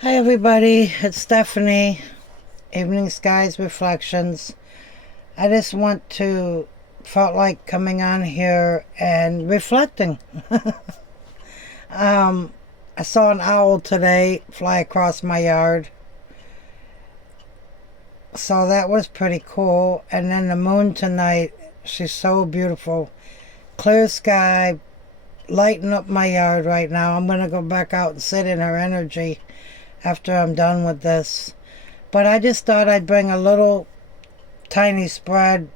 Hi everybody, it's Stephanie, Evening Skies Reflections. I just felt like coming on here and reflecting. I saw an owl today fly across my yard. So that was pretty cool. And then the moon tonight, she's so beautiful. Clear sky, lighting up my yard right now. I'm going to go back out and sit in her energy after I'm done with this. But I just thought I'd bring a little tiny spread,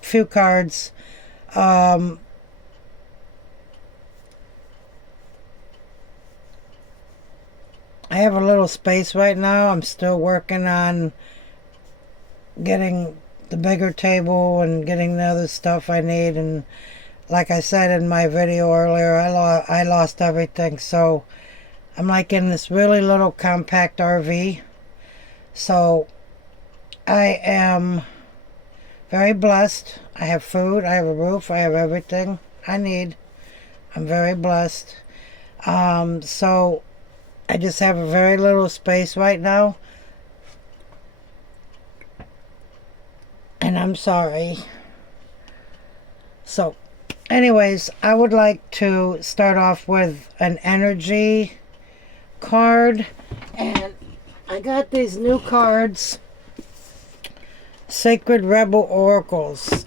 few cards. I have a little space right now. I'm still working on getting the bigger table and getting the other stuff I need. And like I said in my video earlier, I lost everything. So I'm like in this really little compact RV. So I am very blessed. I have food, I have a roof, I have everything I need. I'm very blessed. So I just have a very little space right now. And I'm sorry. So anyways, I would like to start off with an energy card, and I got these new cards, Sacred Rebel Oracles,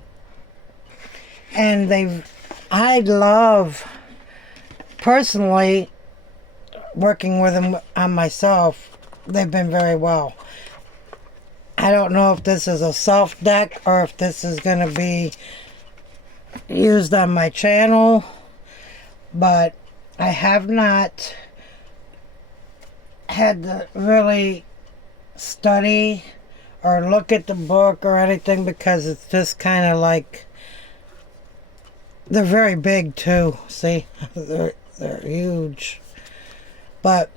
and I love personally working with them on myself. They've been very well. I don't know if this is a soft deck or if this is going to be used on my channel, but I have not had to really study or look at the book or anything, because it's just kind of like, they're very big too. See, they're huge. But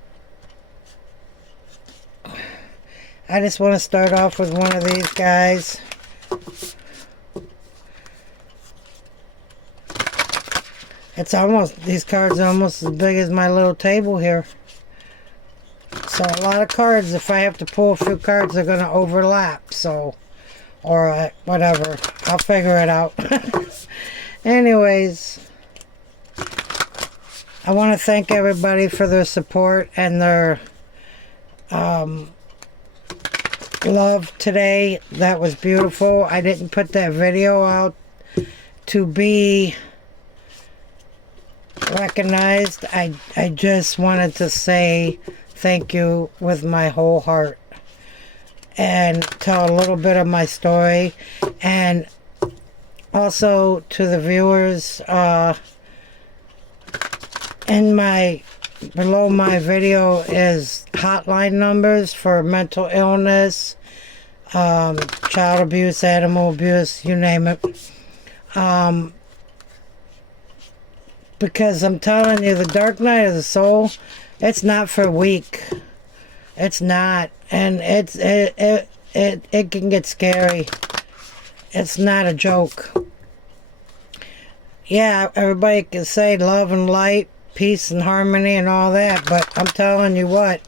I just want to start off with one of these guys. These cards are almost as big as my little table here. So a lot of cards, if I have to pull a few cards, they're going to overlap. So, or whatever. I'll figure it out. Anyways, I want to thank everybody for their support and their love today. That was beautiful. I didn't put that video out to be recognized. I just wanted to say thank you with my whole heart and tell a little bit of my story. And also to the viewers, below my video is hotline numbers for mental illness, child abuse, animal abuse, you name it. Because I'm telling you, the dark night of the soul, it's not for weak. It's not. And it can get scary. It's not a joke. Yeah, everybody can say love and light, peace and harmony and all that, but I'm telling you what,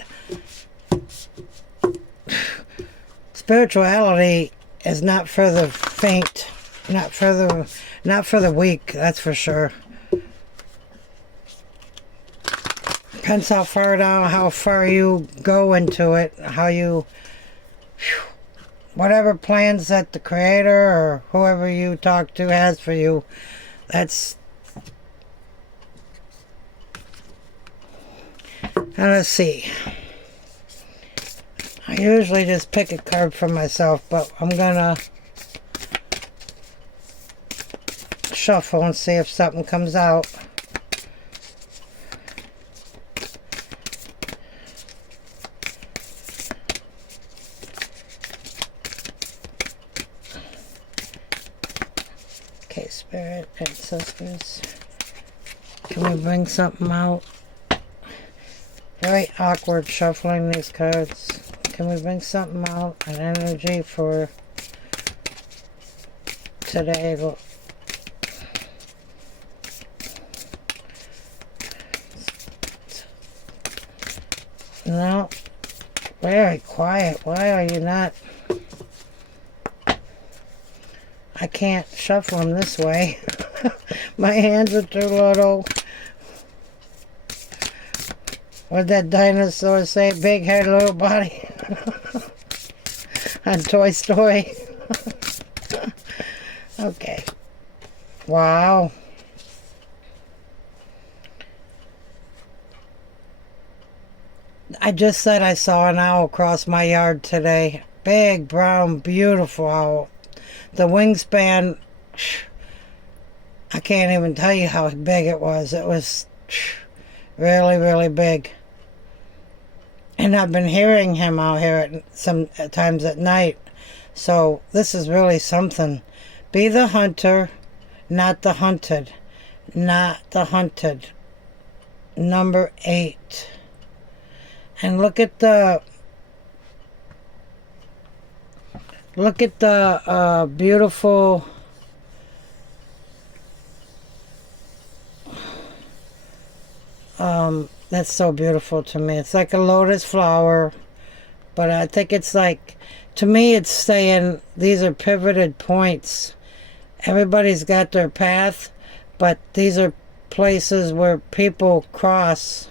spirituality is not for the faint, not for the weak, that's for sure. Depends how far you go into it, whatever plans that the creator or whoever you talk to has for you. Let's see. I usually just pick a card for myself, but I'm gonna shuffle and see if something comes out. Okay, Spirit, Ancestors, can we bring something out? Very awkward shuffling these cards. Can we bring something out? An energy for today. No. Very quiet. Why are you not? I can't shuffle them this way. My hands are too little. What did that dinosaur say? Big head, little body. On Toy Story. Okay. Wow. I just said I saw an owl cross my yard today. Big, brown, beautiful owl. The wingspan, I can't even tell you how big it was. It was really, really big. And I've been hearing him out here at times at night. So this is really something. Be the hunter, not the hunted. Not the hunted. Number 8. And look at the beautiful that's so beautiful to me. It's like a lotus flower, but I think it's like, to me it's saying these are pivoted points. Everybody's got their path, but these are places where people cross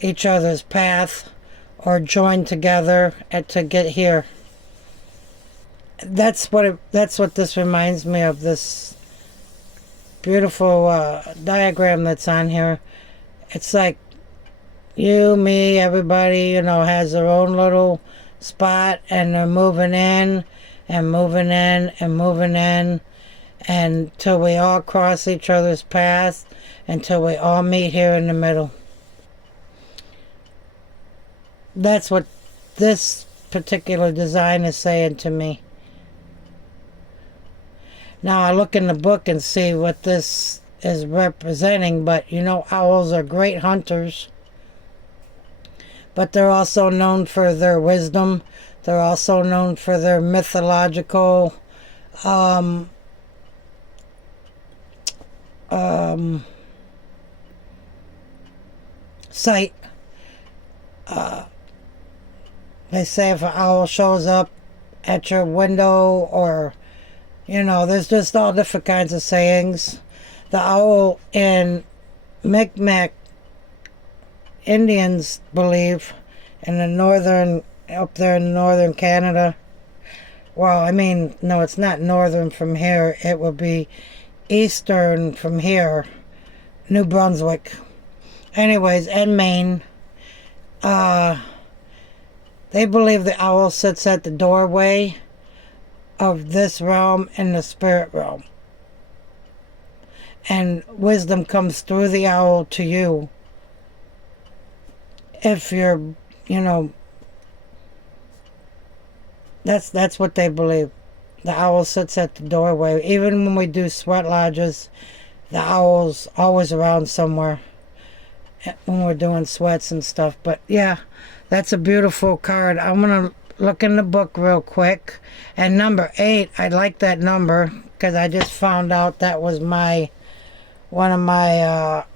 each other's path or join together to get here. That's what this reminds me of, this beautiful diagram that's on here. It's like you, me, everybody, has their own little spot, and they're moving in and moving in and moving in until we all cross each other's path, until we all meet here in the middle. That's what this particular design is saying to me. Now I look in the book and see what this is representing, but owls are great hunters. But they're also known for their wisdom. They're also known for their mythological sight. They say if an owl shows up at your window, or there's just all different kinds of sayings. The owl in Mi'kmaq Indians believe, in the up there in northern Canada. Well, I mean, no, it's not northern from here. It would be eastern from here, New Brunswick. Anyways, and Maine. They believe the owl sits at the doorway of this realm and the spirit realm. And wisdom comes through the owl to you. If you're, that's what they believe. The owl sits at the doorway. Even when we do sweat lodges, the owl's always around somewhere when we're doing sweats and stuff. But yeah, that's a beautiful card. I'm going to look in the book real quick. And number 8, I like that number because I just found out that was one of my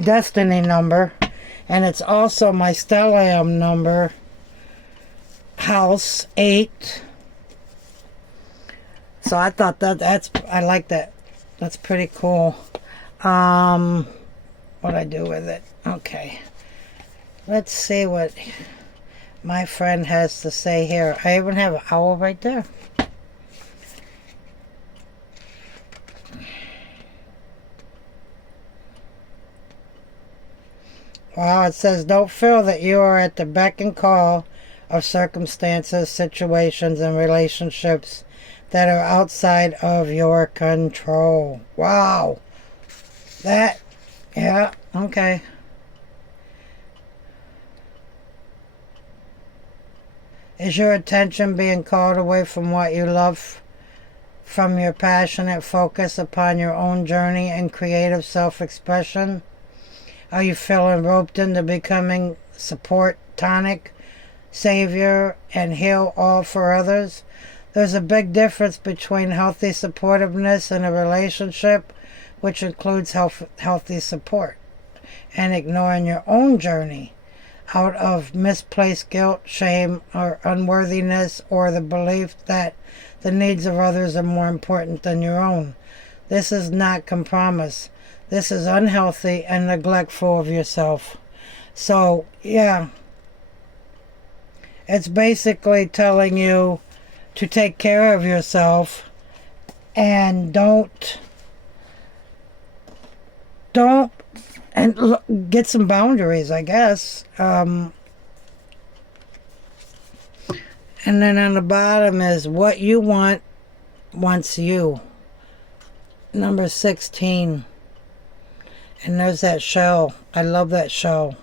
destiny number. And it's also my stellium number, house 8. So I thought I like that. That's pretty cool. What I do with it. Okay. Let's see what my friend has to say here. I even have an owl right there. Wow, it says, don't feel that you are at the beck and call of circumstances, situations, and relationships that are outside of your control. Wow. Yeah, okay. Is your attention being called away from what you love, from your passionate focus upon your own journey and creative self-expression? Are you feeling roped into becoming support tonic, savior, and heal all for others? There's a big difference between healthy supportiveness in a relationship, which includes healthy support, and ignoring your own journey. out of misplaced guilt, shame, or unworthiness, or the belief that the needs of others are more important than your own. This is not compromise. This is unhealthy and neglectful of yourself. So, yeah. It's basically telling you to take care of yourself and don't and get some boundaries, I guess. And then on the bottom is what you want wants you. Number 16. And there's that shell. I love that shell.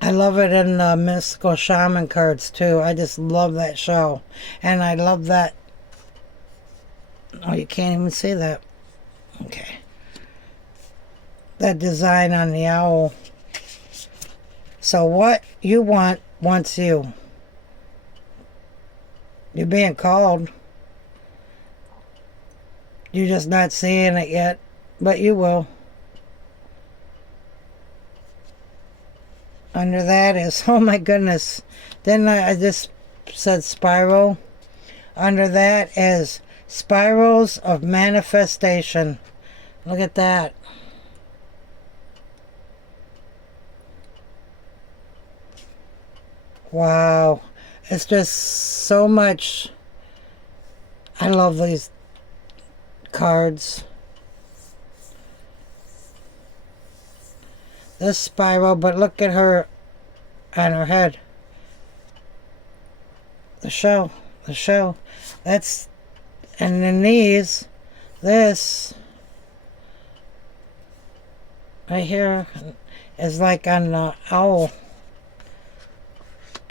I love it in the mystical shaman cards too. I just love that shell. And I love that. Oh, you can't even see that. Okay. That design on the owl. So what you want wants you. You're being called. You're just not seeing it yet, but you will. Under that is, oh my goodness, then I just said spiral. Under that is spirals of manifestation. Look at that. Wow. It's just so much. I love these cards. This spiral, but look at her on her head. The shell. That's, and then these, this right here is like on the owl.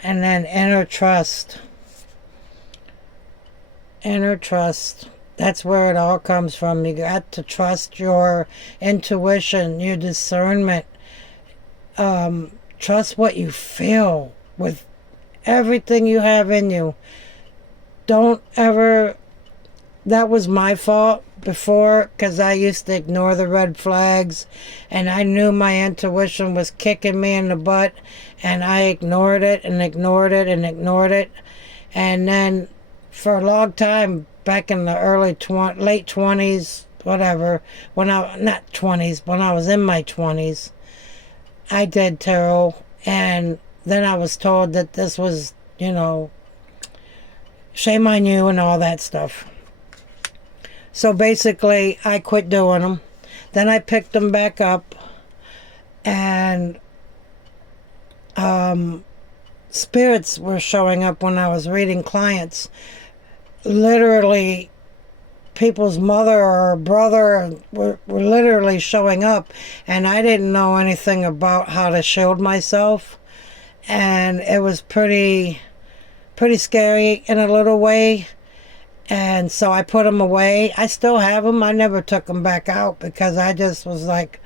And then inner trust. Inner trust. That's where it all comes from. You got to trust your intuition, your discernment. Trust what you feel with everything you have in you. Don't ever... That was my fault before, because I used to ignore the red flags, and I knew my intuition was kicking me in the butt, and I ignored it and ignored it and ignored it. And then for a long time, back in the late 20s, whatever, not 20s, when I was in my 20s, I did tarot, and then I was told that this was, you know, shame on you and all that stuff. So basically, I quit doing them. Then I picked them back up, and spirits were showing up when I was reading clients. Literally, people's mother or brother were literally showing up, and I didn't know anything about how to shield myself, and it was pretty scary in a little way. And so I put them away. I still have them. I never took them back out because I just was like,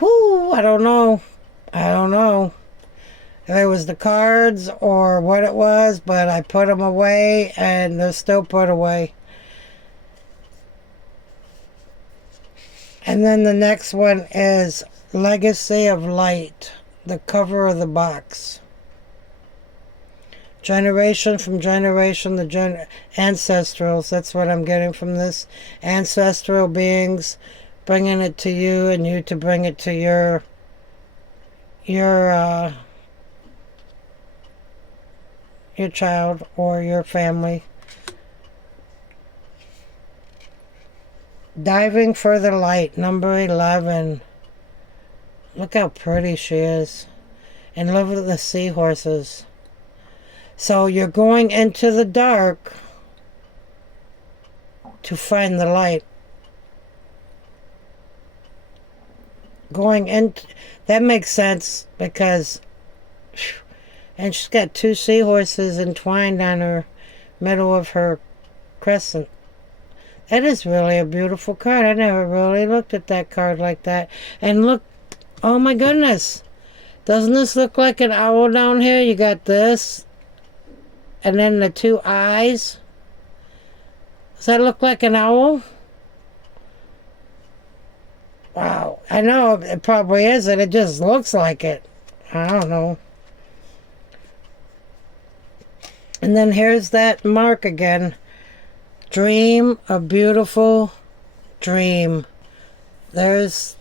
whoo, I don't know if it was the cards or what it was, but I put them away, and they're still put away. And then the next one is Legacy of Light, the cover of the box. Generation from generation, the ancestrals, that's what I'm getting from this. Ancestral beings bringing it to you, and you to bring it to your child or your family. Diving for the Light, number 11. Look how pretty she is. And look at the seahorses. So you're going into the dark to find the light. Going into... That makes sense because... And she's got two seahorses entwined on her middle of her crescent. That is really a beautiful card. I never really looked at that card like that. And look, oh my goodness. Doesn't this look like an owl down here? You got this. And then the two eyes. Does that look like an owl? Wow. I know it probably isn't. It just looks like it. I don't know. And then here's that mark again. Dream a beautiful dream. There's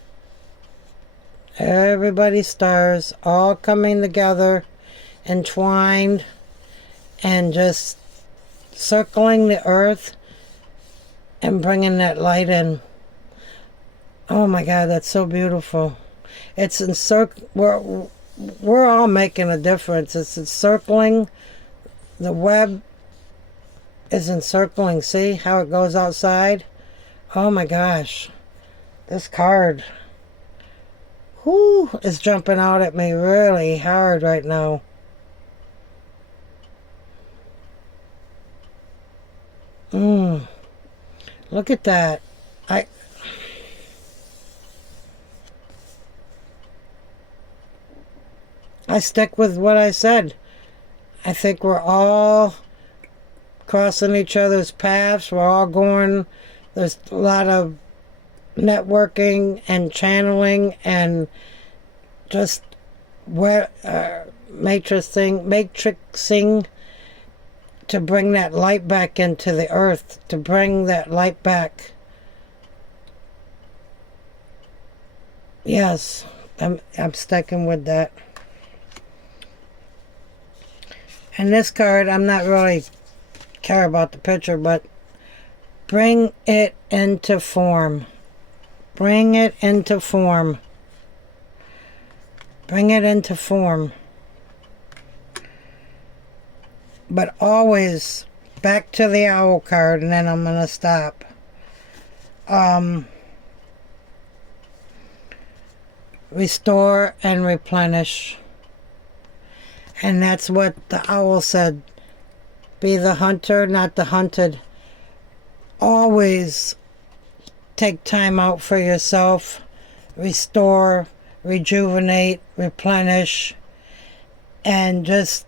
everybody's stars all coming together, entwined, and just circling the earth and bringing that light in. Oh my God, that's so beautiful. It's we're all making a difference. It's encircling. The web is encircling. See how it goes outside? Oh my gosh. This card, is jumping out at me really hard right now. Look at that. I stick with what I said. I think we're all crossing each other's paths. We're all going, there's a lot of networking and channeling and just matrixing to bring that light back into the earth, to bring that light back. Yes, I'm sticking with that. And this card, I'm not really care about the picture, but bring it into form. Bring it into form. Bring it into form. But always back to the owl card, and then I'm going to stop. Restore and replenish. And that's what the owl said. Be the hunter, not the hunted. Always take time out for yourself. Restore, rejuvenate, replenish, and just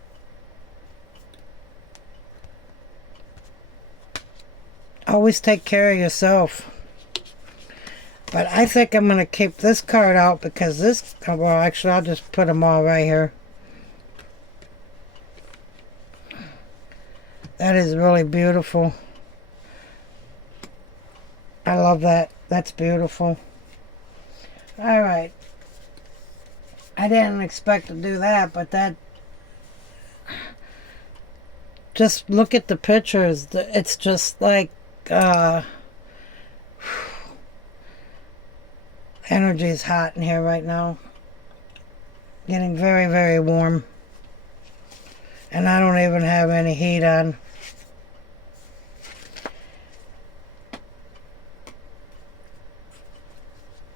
always take care of yourself. But I think I'm going to keep this card out because this, well, actually, I'll just put them all right here. That is really beautiful. I love that. That's beautiful. All right. I didn't expect to do that, but that... Just look at the pictures. It's just like... energy is hot in here right now. Getting very, very warm. And I don't even have any heat on.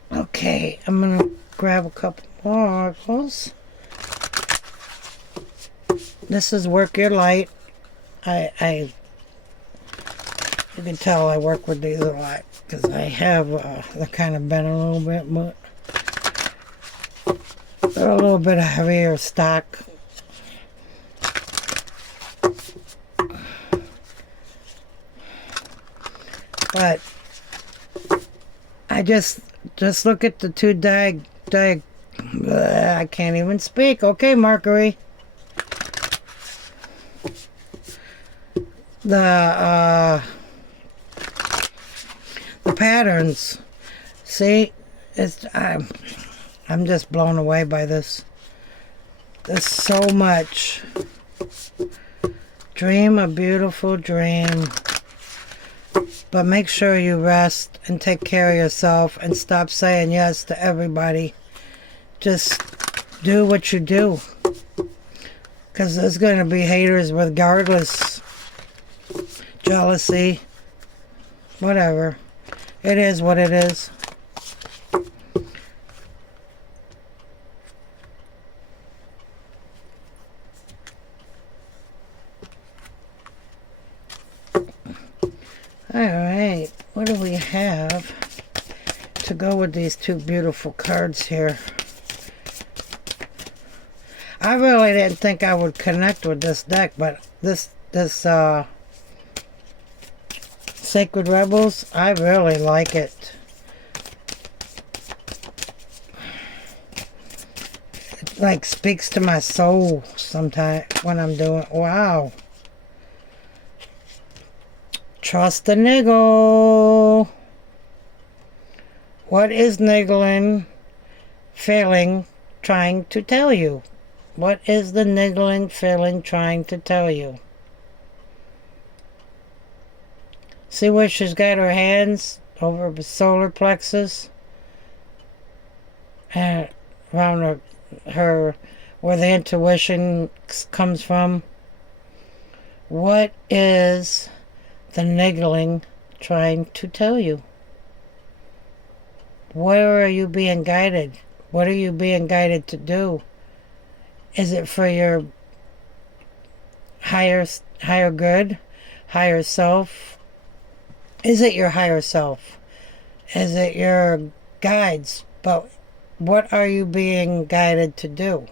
Okay, I'm going to grab a couple more oracles. This is Work Your Light. You can tell I work with these a lot because I have, they're kind of bent a little bit, but they're a little bit heavier stock. But I just look at the two I can't even speak. Okay, Mercury. The patterns. See, I'm just blown away by this. There's so much. Dream a beautiful dream. But make sure you rest and take care of yourself and stop saying yes to everybody. Just do what you do. Because there's going to be haters regardless. Jealousy. Whatever. It is what it is. Alright, what do we have to go with these two beautiful cards here? I really didn't think I would connect with this deck, but this Sacred Rebels, I really like it. It like speaks to my soul sometimes when I'm doing, wow. Trust the niggle. What is niggling feeling trying to tell you? What is the niggling feeling trying to tell you? See where she's got her hands over the solar plexus? And around her where the intuition comes from? What is the niggling trying to tell you? Where are you being guided? What are you being guided to do? Is it for your higher good, higher self? Is it your higher self? Is it your guides? But what are you being guided to do?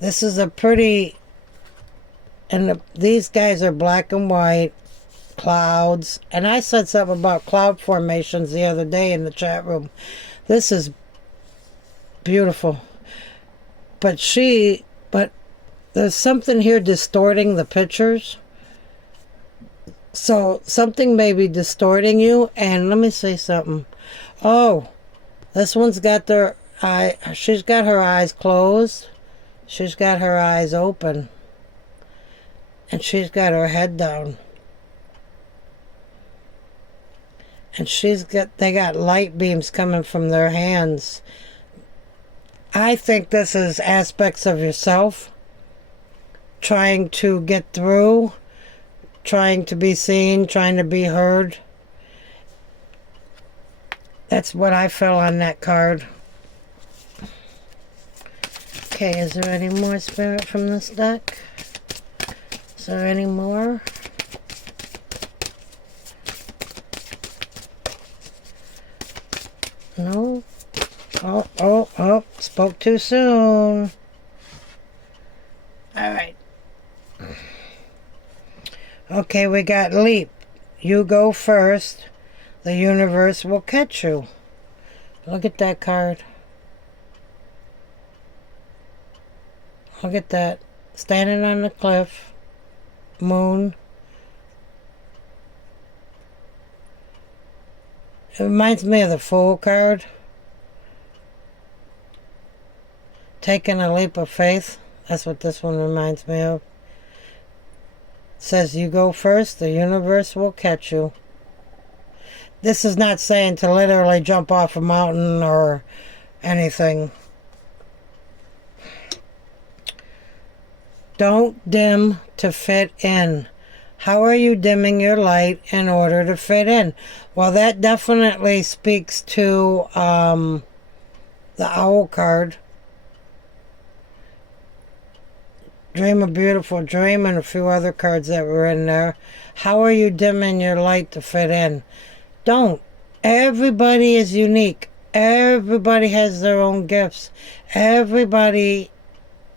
This is a pretty, and these guys are black and white, clouds. And I said something about cloud formations the other day in the chat room. This is beautiful. But there's something here distorting the pictures. So something may be distorting you. And let me say something. Oh, this one's got she's got her eyes closed. She's got her eyes open. And she's got her head down. And they got light beams coming from their hands. I think this is aspects of yourself trying to get through, trying to be seen, trying to be heard. That's what I feel on that card. Okay, is there any more spirit from this deck? Is there any more? No? Oh, spoke too soon. Alright. Okay, we got leap. You go first. The universe will catch you. Look at that card. Look at that. Standing on the cliff. Moon. It reminds me of the Fool card. Taking a leap of faith. That's what this one reminds me of. It says you go first, the universe will catch you. This is not saying to literally jump off a mountain or anything. Don't dim to fit in. How are you dimming your light in order to fit in? Well, that definitely speaks to the Owl card. Dream a Beautiful Dream and a few other cards that were in there. How are you dimming your light to fit in? Don't. Everybody is unique. Everybody has their own gifts. Everybody,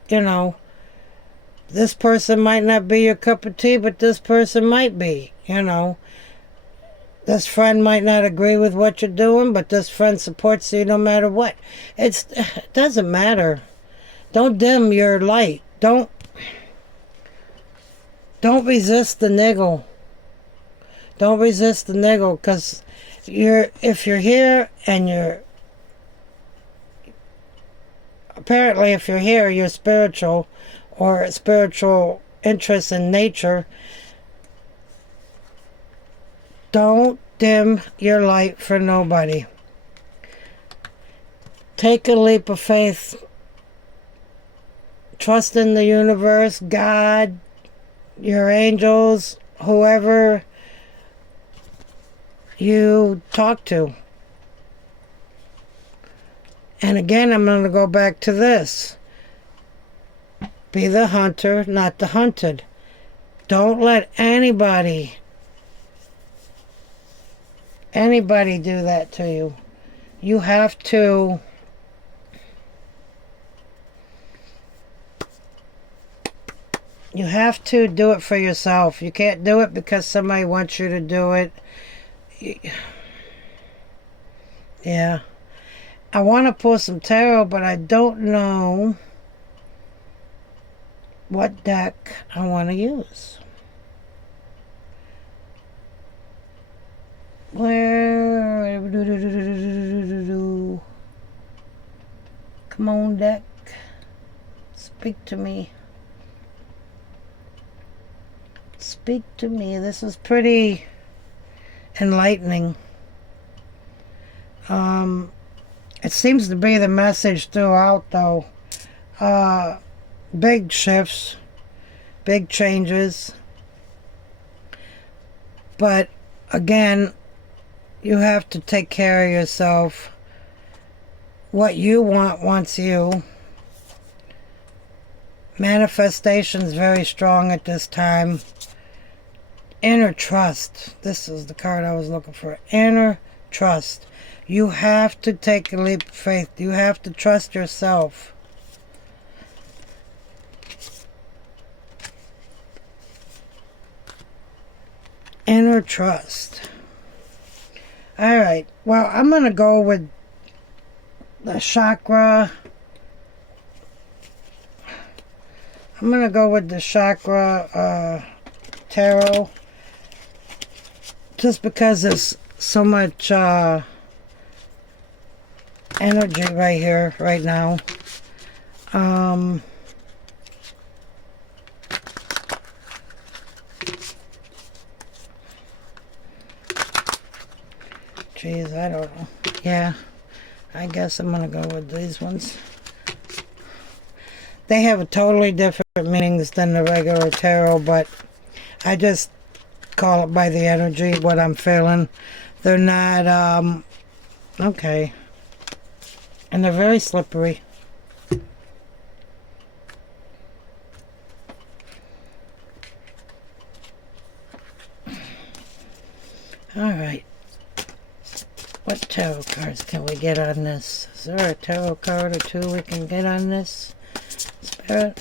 this person might not be your cup of tea, but this person might be, This friend might not agree with what you're doing, but this friend supports you no matter what. It doesn't matter. Don't dim your light. Don't resist the niggle. Don't resist the niggle, because if you're here and apparently if you're here, you're spiritual or spiritual interest in nature. Don't dim your light for nobody. Take a leap of faith. Trust in the universe, God, your angels, whoever you talk to. And again, I'm going to go back to this. Be the hunter, not the hunted. Don't let anybody do that to you. You have to do it for yourself. You can't do it because somebody wants you to do it. Yeah. I want to pull some tarot, but I don't know what deck I want to use. Where? Come on, deck. Speak to me. Speak to me. This is pretty enlightening. It seems to be the message throughout, though. Big shifts, big changes. But again, you have to take care of yourself. What you want wants you. Manifestation's very strong at this time. Inner trust. This is the card I was looking for. Inner trust. You have to take a leap of faith. You have to trust yourself. Inner trust. Alright. Well, I'm going to go with the chakra. I'm going to go with the chakra tarot. Just because there's so much energy right here, right now. Geez, I don't know. Yeah, I guess I'm gonna go with these ones. They have a totally different meanings than the regular tarot, but I just call it by the energy, what I'm feeling. They're not, okay. And they're very slippery. Alright. What tarot cards can we get on this? Is there a tarot card or two we can get on this? Spirit?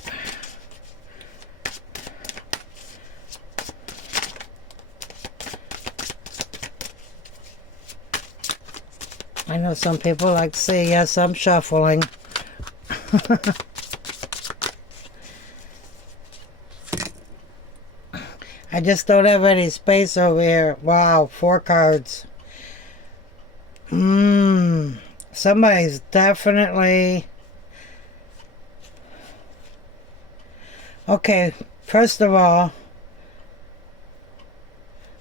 I know some people like to say, yes, I'm shuffling. I just don't have any space over here. Wow, 4 cards. Somebody's definitely... Okay, first of all,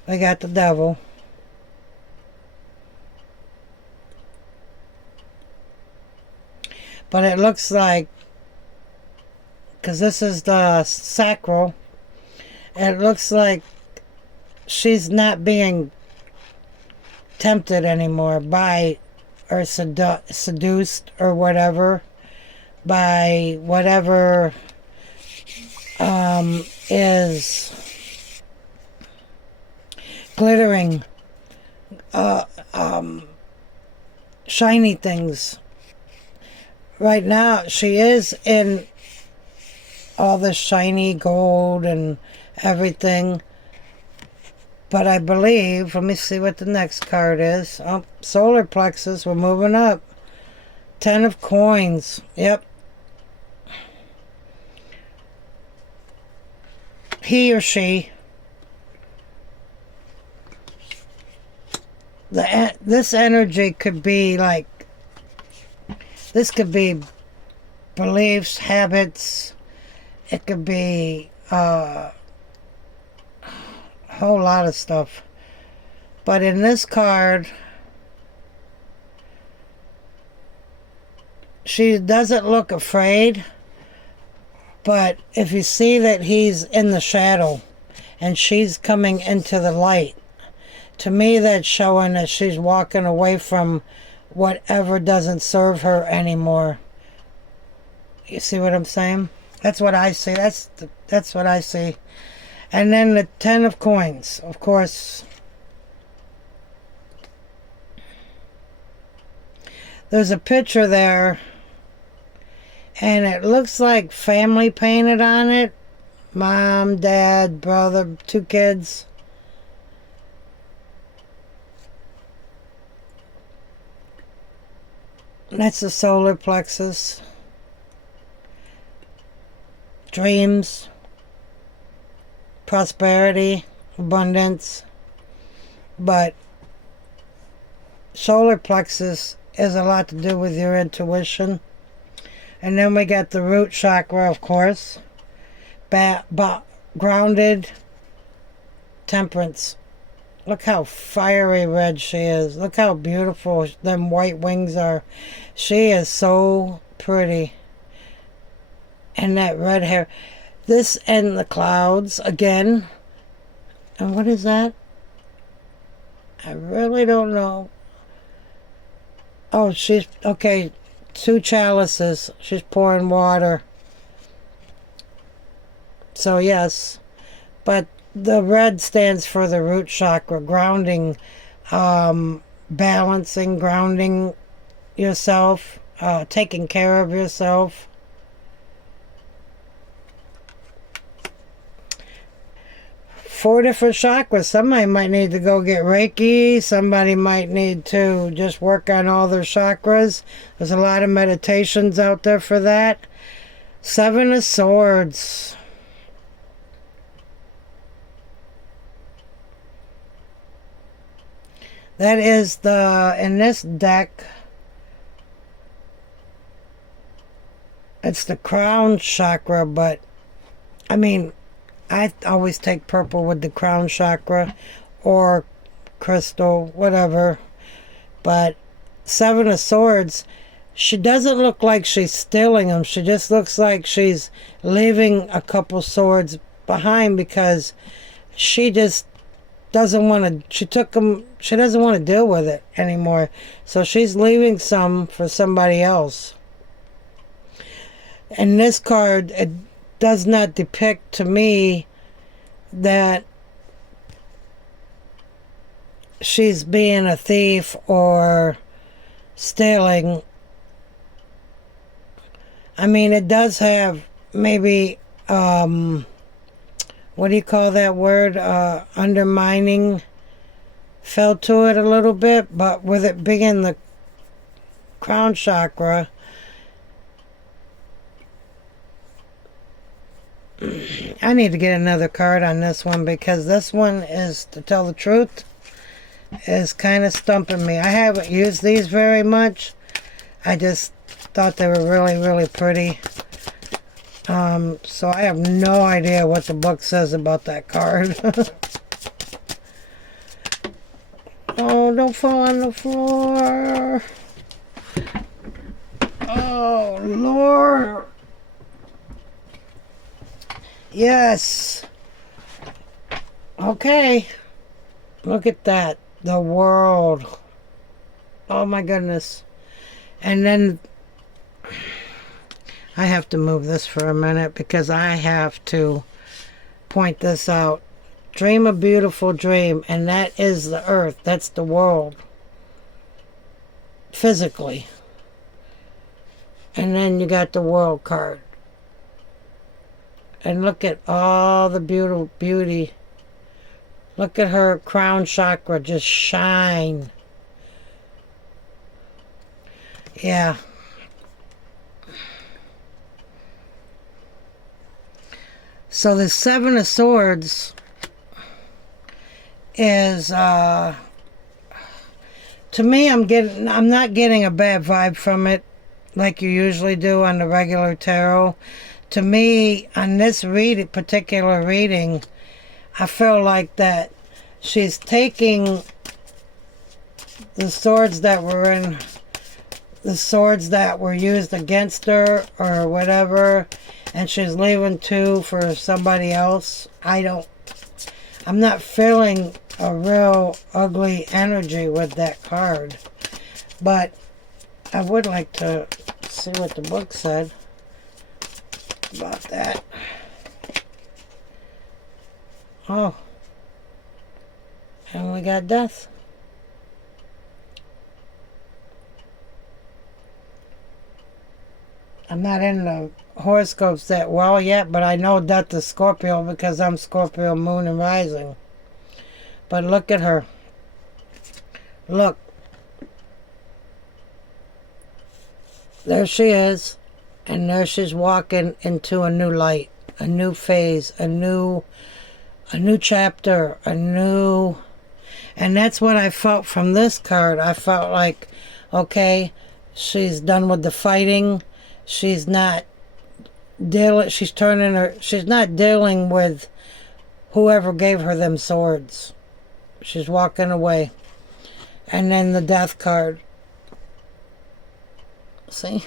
we got the devil. But it looks like, because this is the sacral, it looks like she's not being tempted anymore by, or seduced, or whatever, by whatever is glittering, shiny things. Right now, she is in all this shiny gold and everything. But I believe, let me see what the next card is. Oh, solar plexus, we're moving up. 10 of coins, yep. He or she. This energy could be like, this could be beliefs, habits. It could be a whole lot of stuff. But in this card, she doesn't look afraid. But if you see that he's in the shadow and she's coming into the light, to me that's showing that she's walking away from whatever doesn't serve her anymore. You see what I'm saying? That's what I see. That's what I see. And then the 10 of coins, of course. There's a picture there, and it looks like family painted on it. Mom, dad, brother, 2 kids. That's the solar plexus. Dreams, prosperity, abundance. But solar plexus is a lot to do with your intuition. And then we got the root chakra, of course. Grounded, temperance. Look how fiery red she is. Look how beautiful them white wings are. She is so pretty. And that red hair. This and the clouds again. And what is that? I really don't know. Oh, she's, okay, 2 chalices. She's pouring water. So yes, but the red stands for the root chakra, grounding, balancing, grounding yourself, taking care of yourself. Four different chakras. Somebody might need to go get Reiki. Somebody might need to just work on all their chakras. There's a lot of meditations out there for that. 7 of Swords. That is in this deck, it's the crown chakra, but I mean, I always take purple with the crown chakra or crystal, whatever. But 7 of Swords, she doesn't look like she's stealing them. She just looks like she's leaving a couple swords behind because she just doesn't want to, she took them, she doesn't want to deal with it anymore. So she's leaving some for somebody else. And this card, it does not depict to me that she's being a thief or stealing. I mean, it does have maybe, what do you call that word? Undermining fell to it a little bit, but with it being the crown chakra, I need to get another card on this one because this one is, to tell the truth, is kind of stumping me. I haven't used these very much. I just thought they were really, really pretty. So I have no idea what the book says about that card. Oh, don't fall on the floor. Oh, Lord. Yes. Okay. Look at that. The world. Oh, my goodness. And then I have to move this for a minute because I have to point this out. Dream a beautiful dream, and that is the earth. That's the world. Physically. And then you got the world card. And look at all the beauty. Look at her crown chakra just shine. Yeah. So the 7 of Swords is, to me, I'm not getting a bad vibe from it like you usually do on the regular tarot. To me, on this particular reading, I feel like that she's taking the swords that were used against her or whatever, and she's leaving 2 for somebody else. I'm not feeling a real ugly energy with that card, but I would like to see what the book said about that. Oh, and we got death. I'm not in the horoscopes that well yet, but I know death is Scorpio because I'm Scorpio moon and rising. But look at her. Look. There she is. And there she's walking into a new light, a new phase, a new chapter, And that's what I felt from this card. I felt like, okay, she's done with the fighting. She's not she's not dealing with whoever gave her them swords. She's walking away. And then the death card. See?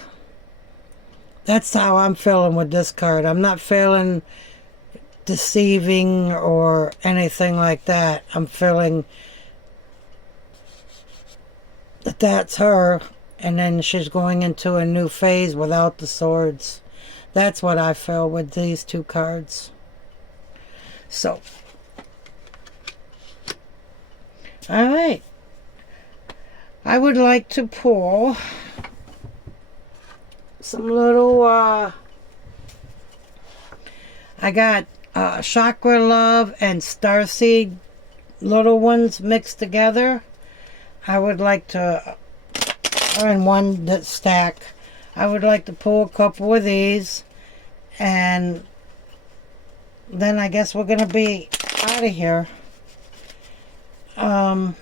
That's how I'm feeling with this card. I'm not feeling deceiving or anything like that. I'm feeling that that's her, and then she's going into a new phase without the swords. That's what I feel with these two cards. So, all right. I would like to pull some little, I got Chakra Love and Starseed little ones mixed together. I would like to, in one stack, I would like to pull a couple of these, and then I guess we're going to be out of here. I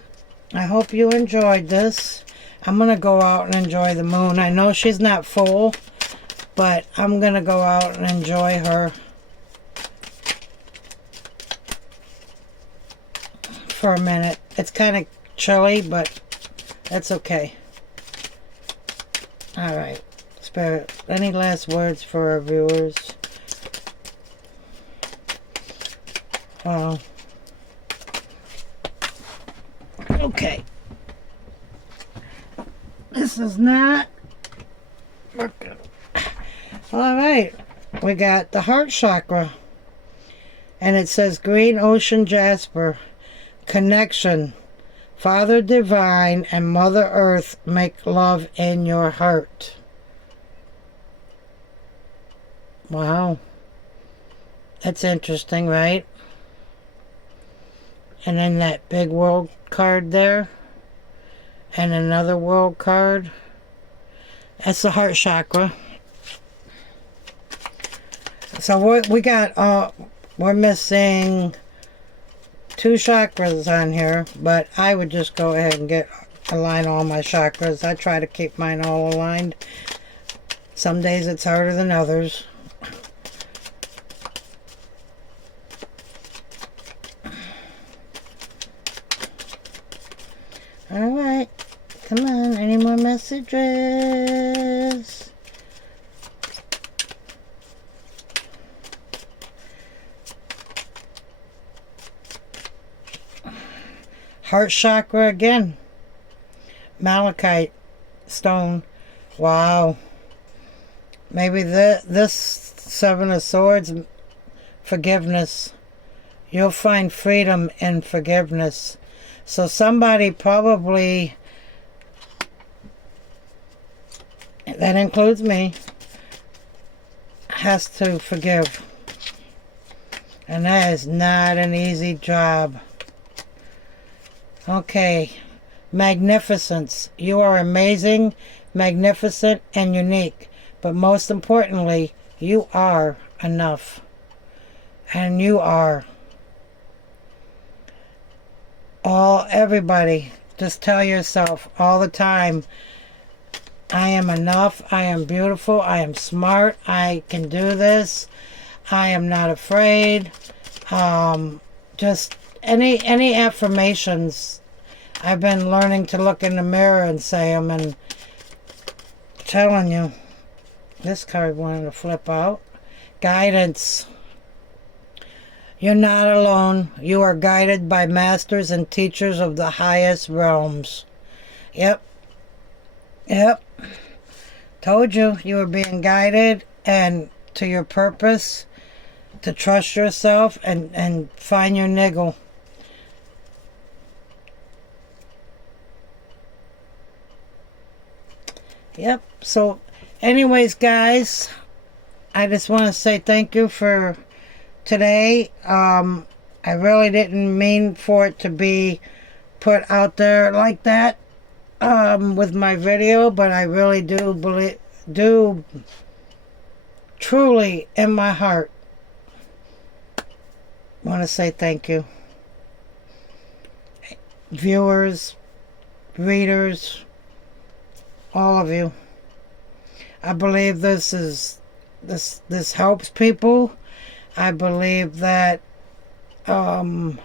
hope you enjoyed this. I'm going to go out and enjoy the moon. I know she's not full, but I'm going to go out and enjoy her for a minute. It's kind of chilly, but that's okay. All right. Spirit, any last words for our viewers? Well, okay. This is not working. All right. We got the heart chakra. And it says green ocean jasper. Connection. Father Divine and Mother Earth make love in your heart. Wow. That's interesting, right? And then that big world card there. And another world card. That's the heart chakra. So we got, we're missing 2 chakras on here, but I would just go ahead and align all my chakras. I try to keep mine all aligned. Some days it's harder than others. All right, come on, any more messages? Heart chakra again. Malachite stone. Wow. Maybe this 7 of Swords, forgiveness. You'll find freedom in forgiveness. So somebody probably, that includes me, has to forgive. And that is not an easy job. Okay. Magnificence. You are amazing, magnificent, and unique. But most importantly, you are enough. And you are. Everybody, just tell yourself all the time, I am enough, I am beautiful, I am smart, I can do this, I am not afraid. Just any affirmations. I've been learning to look in the mirror and say them, and telling you, this card wanted to flip out. Guidance. You're not alone. You are guided by masters and teachers of the highest realms. Yep. Yep. Told you you were being guided and to your purpose, to trust yourself and find your niggle. Yep. So anyways, guys, I just want to say thank you for today. I really didn't mean for it to be put out there like that with my video, but I really do truly in my heart want to say thank you. viewers, readers, all of you. I believe this helps people. I believe that I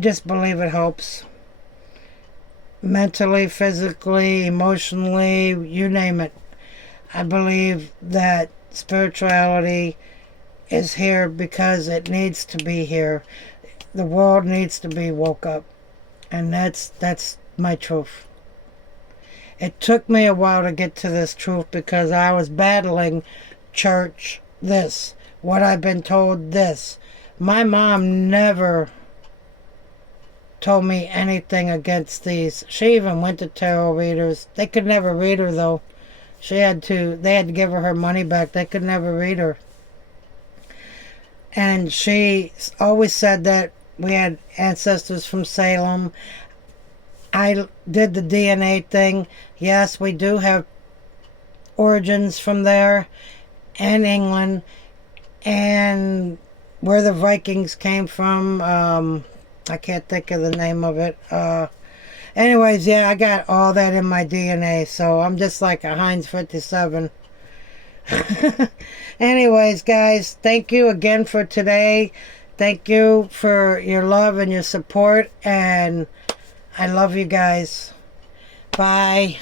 just believe it helps. Mentally, physically, emotionally, you name it. I believe that spirituality is here because it needs to be here. The world needs to be woke up. And that's my truth. It took me a while to get to this truth because I was battling church, this, what I've been told, this. My mom never told me anything against these. She even went to tarot readers. They could never read her though. They had to give her money back. They could never read her. And she always said that we had ancestors from Salem. I did the DNA thing. Yes, we do have origins from there and England and where the Vikings came from. I can't think of the name of it. Anyways, yeah, I got all that in my DNA, so I'm just like a Heinz 57. Anyways, guys, thank you again for today. Thank you for your love and your support, and I love you guys. Bye.